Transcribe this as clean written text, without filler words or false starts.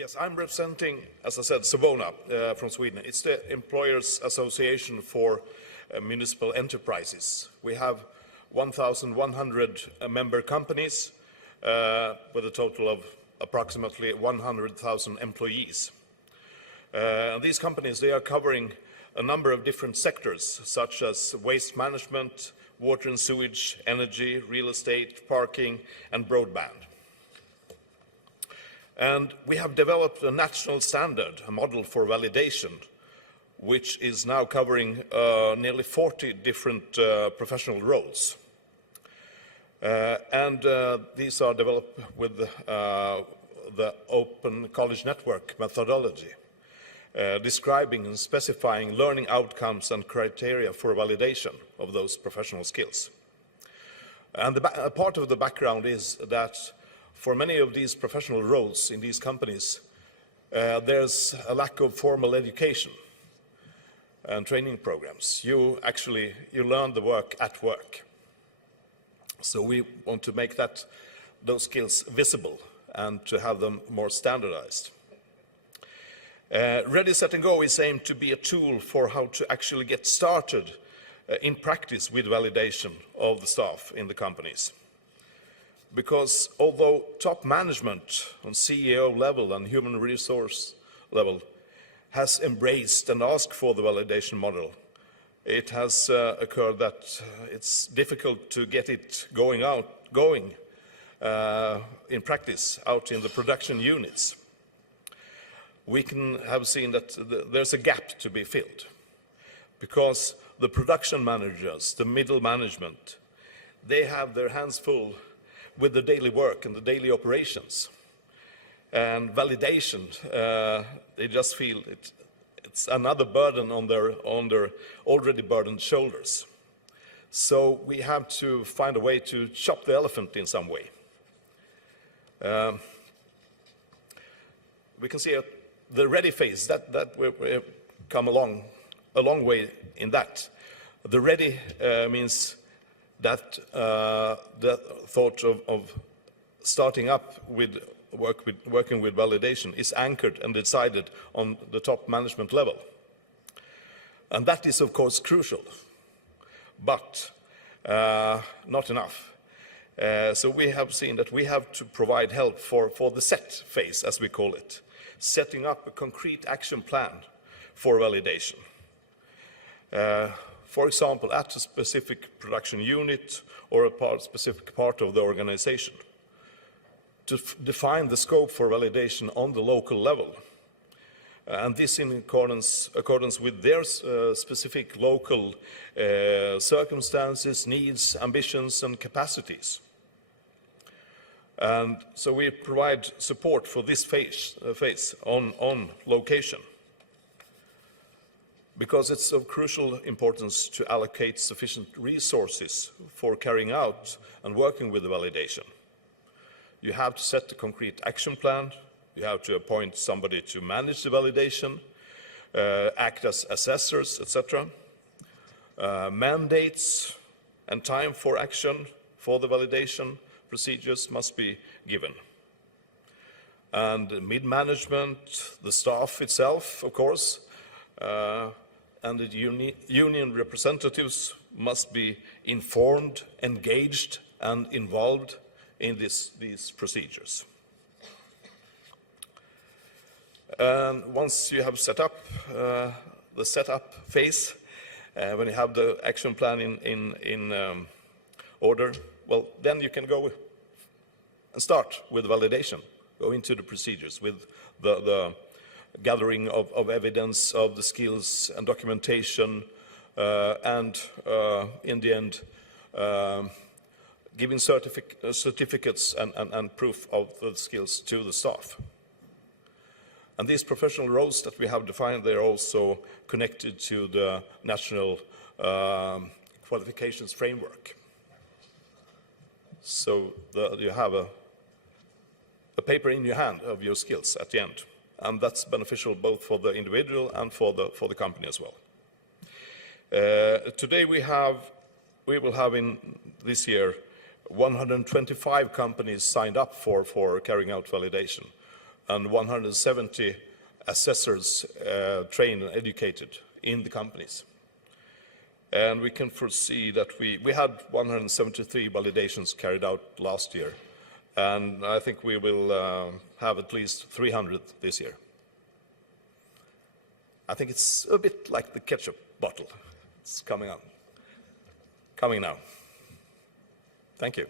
Yes, I'm representing, as I said, Savona from Sweden. It's the Employers Association for Municipal Enterprises. We have 1,100 member companies with a total of approximately 100,000 employees. These companies, they are covering a number of different sectors, such as waste management, water and sewage, energy, real estate, parking, and broadband. And we have developed a national standard, a model for validation, which is now covering nearly 40 different professional roles. These are developed with the Open College Network methodology, describing and specifying learning outcomes and criteria for validation of those professional skills. And a part of the background is that for many of these professional roles in these companies, there's a lack of formal education and training programs. You learn the work at work. So we want to make those skills visible and to have them more standardized. Ready, Set and Go is aimed to be a tool for how to actually get started in practice with validation of the staff in the companies. Because although top management on CEO level and human resource level has embraced and asked for the validation model, it has occurred that it's difficult to get it going in practice out in the production units. We can have seen that there's a gap to be filled because the production managers, the middle management, they have their hands full with the daily work and the daily operations. And validation, they just feel it's another burden on their already burdened shoulders. So we have to find a way to chop the elephant in some way. We can see the ready phase, that we've come a long way in that. The ready means that the thought of starting up with working with validation is anchored and decided on the top management level. And that is, of course, crucial, but not enough. So we have seen that we have to provide help for the set phase, as we call it, setting up a concrete action plan for validation. For example, at a specific production unit or a specific part of the organization, to define the scope for validation on the local level. And this in accordance with their specific local circumstances, needs, ambitions, and capacities. And so we provide support for this phase on location, because it's of crucial importance to allocate sufficient resources for carrying out and working with the validation. You have to set a concrete action plan, you have to appoint somebody to manage the validation, act as assessors, etc. Mandates and time for action for the validation procedures must be given. And mid-management, the staff itself, of course, and the union representatives must be informed, engaged, and involved in these procedures. And once you have set up the setup phase, when you have the action plan in order, well, then you can go and start with validation, go into the procedures with the gathering of evidence of the skills and documentation, and in the end, giving certificates and proof of the skills to the staff. And these professional roles that we have defined, they're also connected to the national qualifications framework. So you have a paper in your hand of your skills at the end. And that's beneficial both for the individual and for the company as well. Today we will have in this year 125 companies signed up for carrying out validation. and 170 assessors trained and educated in the companies. And we can foresee that we had 173 validations carried out last year, and I think we will have at least 300 this year. I think it's a bit like the ketchup bottle. It's coming now. Thank you.